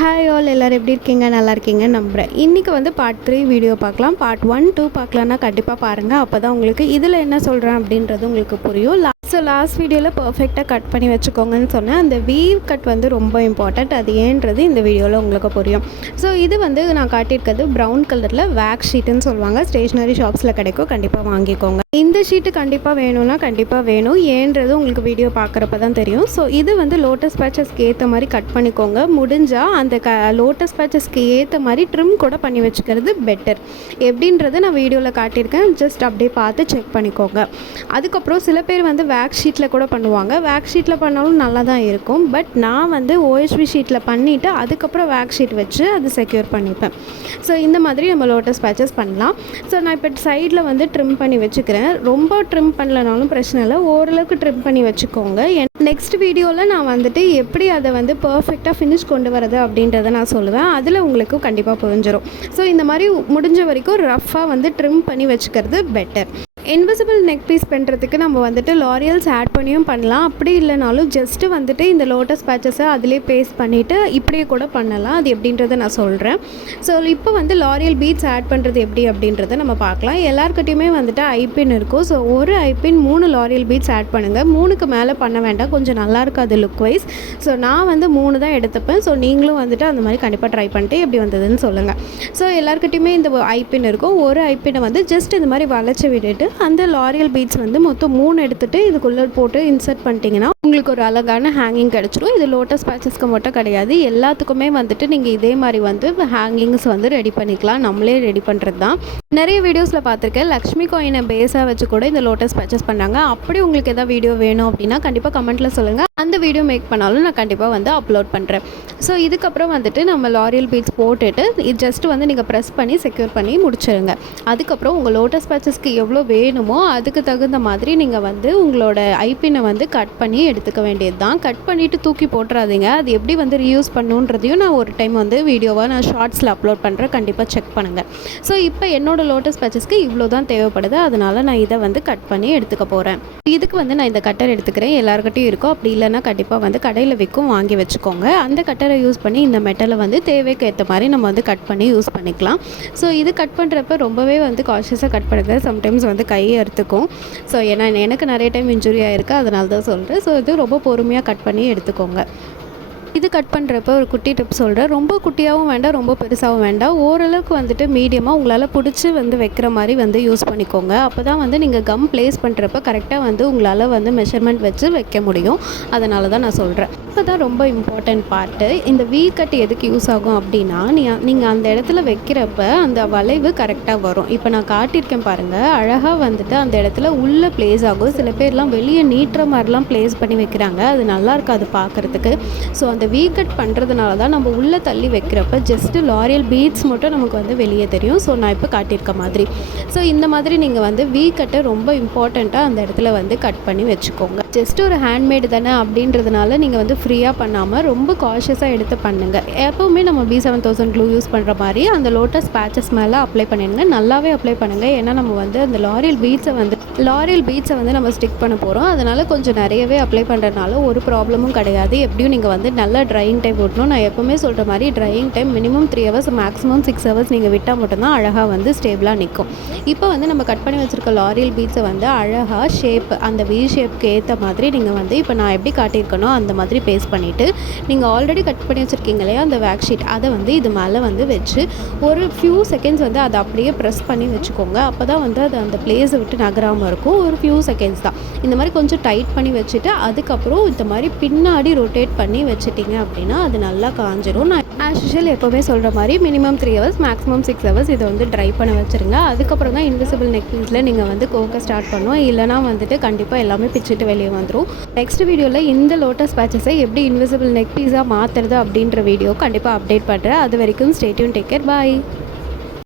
Hi all எல்லோரும் எப்படி இருக்கீங்க? நல்லா இருக்கீங்க நம்புகிறேன். இன்றைக்கி வந்து பார்ட் 3 வீடியோ பார்க்கலாம். பார்ட் 1, 2 பார்க்கலான்னா கண்டிப்பாக பாருங்கள். அப்போ தான் உங்களுக்கு இதில் என்ன சொல்கிறேன் அப்படின்றது உங்களுக்கு புரியும். லாஸ்ட் வீடியோவில் பர்ஃபெக்டாக கட் பண்ணி வச்சுக்கோங்கன்னு சொன்னேன். அந்த வீவ் கட் வந்து ரொம்ப இம்பார்ட்டண்ட். அது ஏன்றது இந்த வீடியோவில் உங்களுக்கு புரியும். ஸோ இது வந்து நான் காட்டியிருக்கிறது ப்ரௌன் கலரில் வேக்ஸ் ஷீட்டுன்னு சொல்லுவாங்க. ஸ்டேஷ்னரி ஷாப்ஸில் கிடைக்கும், கண்டிப்பாக வாங்கிக்கோங்க. இந்த ஷீட்டு கண்டிப்பாக வேணும்னா கண்டிப்பாக வேணும். ஏன்றது உங்களுக்கு வீடியோ பார்க்குறப்ப தான் தெரியும். ஸோ இது வந்து லோட்டஸ் பேச்சஸ்க்கு ஏற்ற மாதிரி கட் பண்ணிக்கோங்க. முடிஞ்சால் அந்த லோட்டஸ் பேச்சஸ்க்கு ஏற்ற மாதிரி ட்ரிம் கூட பண்ணி வச்சுக்கிறது பெட்டர். எப்படின்றது நான் வீடியோவில் காட்டியிருக்கேன். ஜஸ்ட் அப்படியே பார்த்து செக் பண்ணிக்கோங்க. அதுக்கப்புறம் சில பேர் வந்து வேக்ஸ் ஷீட்டில் கூட பண்ணுவாங்க. வேக்ஸ் ஷீட்டில் பண்ணாலும் நல்லா தான் இருக்கும். பட் நான் வந்து OHV ஷீட்டில் பண்ணிவிட்டு அதுக்கப்புறம் வேக்ஸ் ஷீட் வச்சு அது செக்யூர் பண்ணிப்பேன். ஸோ இந்த மாதிரி நம்ம லோட்டஸ் பேச்சஸ் பண்ணலாம். ஸோ நான் இப்போ சைடில் வந்து ட்ரிம் பண்ணி வச்சுக்கிறேன். ரொம்ப ட்ரிம் பண்ணலனாலும் பிரச்சனை இல்லை, ஓரளவுக்கு ட்ரிம் பண்ணி வச்சுக்கோங்க. நெக்ஸ்ட் வீடியோவில் நான் வந்துட்டு எப்படி அதை வந்து பர்ஃபெக்டாக ஃபினிஷ் கொண்டு வரது அப்படின்றத நான் சொல்லுவேன். அதில் உங்களுக்கு கண்டிப்பாக புரிஞ்சிடும். ஸோ இந்த மாதிரி முடிஞ்ச வரைக்கும் ரஃப்பாக வந்து ட்ரிம் பண்ணி வச்சுக்கிறது பெட்டர். இன்விசிபிள் நெக் பீஸ் பண்ணுறதுக்கு நம்ம வந்துட்டு லாரியல்ஸ் ஆட் பண்ணியும் பண்ணலாம். அப்படி இல்லைனாலும் ஜஸ்ட்டு வந்துட்டு இந்த லோட்டஸ் பேச்சஸை அதிலே பேஸ்ட் பண்ணிவிட்டு இப்படியே கூட பண்ணலாம். அது எப்படின்றத நான் சொல்கிறேன். ஸோ இப்போ வந்து லாரியல் பீட்ஸ் ஆட் பண்ணுறது எப்படி அப்படின்றத நம்ம பார்க்கலாம். எல்லாருக்கிட்டையுமே வந்துட்டு ஐபின் இருக்கும். ஸோ ஒரு ஐபின் 3 லாரியல் பீட்ஸ் ஆட் பண்ணுங்கள். 3க்கு மேலே பண்ண வேண்டாம், கொஞ்சம் நல்லா இருக்காது லுக் வைஸ். ஸோ நான் வந்து 3 தான் எடுத்துப்பேன். ஸோ நீங்களும் வந்துட்டு அந்த மாதிரி கண்டிப்பாக ட்ரை பண்ணிட்டு எப்படி வந்ததுன்னு சொல்லுங்கள். ஸோ எல்லாருக்கிட்டையுமே இந்த ஐபின் இருக்கும். ஒரு ஐபினை வந்து ஜஸ்ட் இந்த மாதிரி வளைச்சி விட்டுட்டு அந்த லாரியல் பீட்ஸ் வந்து மொத்தம் 3 எடுத்துகிட்டு இதுக்குள்ளே போட்டு இன்சர்ட் பண்ணிட்டீங்கன்னா உங்களுக்கு ஒரு அழகான ஹேங்கிங் கிடச்சிடும். இது லோட்டஸ் பேச்சஸ்க்கு மட்டும் கிடையாது, எல்லாத்துக்குமே வந்துட்டு நீங்கள் இதே மாதிரி வந்து ஹேங்கிங்ஸ் வந்து ரெடி பண்ணிக்கலாம். நம்மளே ரெடி பண்ணுறது தான். நிறைய வீடியோஸில் பார்த்துருக்கேன், லக்ஷ்மி காயினை பேஸாக வச்சு கூட இந்த லோட்டஸ் பேச்சஸ் பண்ணாங்க. அப்படி உங்களுக்கு எதாவது வீடியோ வேணும் அப்படின்னா கண்டிப்பாக கமெண்ட்டில் சொல்லுங்கள். அந்த வீடியோ மேக் பண்ணாலும் நான் கண்டிப்பாக வந்து அப்லோட் பண்ணுறேன். ஸோ இதுக்கப்புறம் வந்துட்டு நம்ம லாரியல் பீட்ஸ் போட்டுட்டு இது ஜஸ்ட் வந்து நீங்கள் ப்ரெஸ் பண்ணி செக்யூர் பண்ணி முடிச்சிடுங்க. அதுக்கப்புறம் உங்கள் லோட்டஸ் பேச்சஸ்க்கு எவ்வளோ வேணுமோ அதுக்கு தகுந்த மாதிரி நீங்கள் வந்து உங்களோட ஐபினை வந்து கட் பண்ணி எடுத்துக்க வேண்டியது தான். கட் பண்ணிவிட்டு தூக்கி போட்டுறாதீங்க. அது எப்படி வந்து ரீயூஸ் பண்ணுன்றதையும் நான் ஒரு டைம் வந்து வீடியோவாக நான் ஷார்ட்ஸில் அப்லோட் பண்ணுறேன், கண்டிப்பாக செக் பண்ணுங்கள். ஸோ இப்போ என்னோடய லோட்டஸ் பேச்சஸ்க்கு இவ்வளோ தான் தேவைப்படுது. அதனால் நான் இதை வந்து கட் பண்ணி எடுத்துக்க போகிறேன். இதுக்கு வந்து நான் இந்த கட்டர் எடுத்துக்கிறேன். எல்லாருக்கிட்டையும் இருக்கும். அப்படி இல்லைன்னா கண்டிப்பாக வந்து கடையில் விற்கும், வாங்கி வச்சுக்கோங்க. அந்த கட்டரை யூஸ் பண்ணி இந்த மெட்டலை வந்து தேவைக்கு ஏற்ற மாதிரி நம்ம வந்து கட் பண்ணி யூஸ் பண்ணிக்கலாம். ஸோ இது கட் பண்ணுறப்ப ரொம்பவே வந்து காஷியஸாக கட் பண்ணுங்க. சம்டைம்ஸ் வந்து கையை எடுத்துக்கும். ஸோ ஏன்னா எனக்கு நிறைய டைம் இன்ஜுரி ஆகிருக்கு, அதனால தான் சொல்கிறேன். ஸோ இது ரொம்ப பொறுமையாக கட் பண்ணி எடுத்துக்கோங்க. இது கட் பண்ணுறப்ப ஒரு குட்டி டிப் சொல்கிறேன். ரொம்ப குட்டியாகவும் வேண்டாம், ரொம்ப பெருசாகவும் வேண்டாம். ஓரளவுக்கு வந்துட்டு மீடியமாக உங்களால் பிடிச்சி வந்து வைக்கிற மாதிரி வந்து யூஸ் பண்ணிக்கோங்க. அப்போ தான் வந்து நீங்கள் கம் ப்ளேஸ் பண்ணுறப்ப கரெக்டாக வந்து உங்களால் வந்து மெஷர்மெண்ட் வச்சு வைக்க முடியும். அதனால தான் நான் சொல்கிறேன். இப்போ தான் ரொம்ப இம்பார்ட்டண்ட் பார்ட்டு. இந்த வீ கட் எதுக்கு யூஸ் ஆகும் அப்படின்னா, நீங்கள் அந்த இடத்துல வைக்கிறப்ப அந்த வளைவு கரெக்டாக வரும். இப்போ நான் காட்டியிருக்கேன் பாருங்கள், அழகாக வந்துட்டு அந்த இடத்துல உள்ளே ப்ளேஸ் ஆகும். சில பேர்லாம் வெளியே நீட்டுற மாதிரிலாம் ப்ளேஸ் பண்ணி வைக்கிறாங்க, அது நல்லா இருக்காது பார்க்குறதுக்கு. ஸோ அந்த வீ கட் பண்ணுறதுனால தான் நம்ம உள்ளே தள்ளி வைக்கிறப்ப ஜஸ்ட்டு லாரியல் பீட்ஸ் மட்டும் நமக்கு வந்து வெளியே தெரியும். ஸோ நான் இப்போ காட்டியிருக்க மாதிரி. ஸோ இந்த மாதிரி நீங்கள் வந்து வீ கட்டை ரொம்ப இம்பார்ட்டண்ட்டாக அந்த இடத்துல வந்து கட் பண்ணி வச்சுக்கோங்க. ஜஸ்ட் ஒரு ஹேண்ட்மேடு தானே அப்படின்றதுனால நீங்கள் வந்து ஃப்ரீயாக பண்ணாமல் ரொம்ப காஷியஸாக எடுத்து பண்ணுங்கள். எப்போவுமே நம்ம B7000 க்ளூ யூஸ் பண்ணுற மாதிரி அந்த லோட்டஸ் பேச்சஸ் மேலே அப்ளை பண்ணிடுங்க. நல்லாவே அப்ளை பண்ணுங்கள். ஏன்னா நம்ம வந்து அந்த லாரியல் பீட்ஸை வந்து நம்ம ஸ்டிக் பண்ண போகிறோம். அதனால் கொஞ்சம் நிறையவே அப்ளை பண்ணுறதுனால ஒரு ப்ராப்ளமும் கிடையாது. எப்படியும் நீங்கள் வந்து நல்லா ட்ரையிங் டைம் விட்டணும். நான் எப்போவுமே சொல்கிற மாதிரி drying time minimum 3 hours, maximum 6 hours நீங்கள் விட்டால் மட்டும்தான் அழகாக வந்து ஸ்டேபிளாக நிற்கும். இப்போ வந்து நம்ம கட் பண்ணி வச்சுருக்க லாரியல் பீட்ஸை வந்து அழகாக ஷேப், அந்த வி ஷேப்க்கு ஏற்ற மாதிரி நீங்கள் வந்து இப்போ நான் எப்படி காட்டியிருக்கனோ அந்த மாதிரி பேஸ்ட் பண்ணிவிட்டு நீங்கள் ஆல்ரெடி கட் பண்ணி வச்சுருக்கீங்க இல்லையா அந்த வேக்ஸ் ஷீட், அதை வந்து இது மேலே வந்து வச்சு ஒரு ஃபியூ செகண்ட்ஸ் வந்து அதை அப்படியே ப்ரெஸ் பண்ணி வச்சுக்கோங்க. அப்போ தான் வந்து அது அந்த பிளேஸை விட்டு நகராமல் இருக்கும். ஒரு ஃபியூ செகண்ட்ஸ் தான். இந்த மாதிரி கொஞ்சம் டைட் பண்ணி வச்சுட்டு அதுக்கப்புறம் இந்த மாதிரி பின்னாடி ரொட்டேட் பண்ணி வச்சுட்டிங்க அப்படின்னா அது நல்லா காஞ்சிரும். நான் ஆஸ் யூஷுவல் எப்போவுமே சொல்கிற மாதிரி மினிமம் 3 ஹவர்ஸ், மேக்ஸிமம் 6 ஹவர்ஸ் இதை வந்து ட்ரை பண்ண வச்சுருங்க. அதுக்கப்புறம் தான் இன்விசிபிள் நெக் பீஸில் நீங்கள் வந்து கோக்க ஸ்டார்ட் பண்ணுவோம். இல்லைனா வந்துட்டு கண்டிப்பாக எல்லாமே பிச்சுட்டு வெளியே வந்துடும். நெக்ஸ்ட் வீடியோவில் இந்த லோட்டஸ் பேச்சஸை எப்படி இன்விசிபிள் நெக் பீஸாக மாற்றுறது அப்படின்ற வீடியோ கண்டிப்பாக அப்டேட் பண்ணுறேன். அது வரைக்கும் ஸ்டே டியூன், டேக் கேர், பாய்.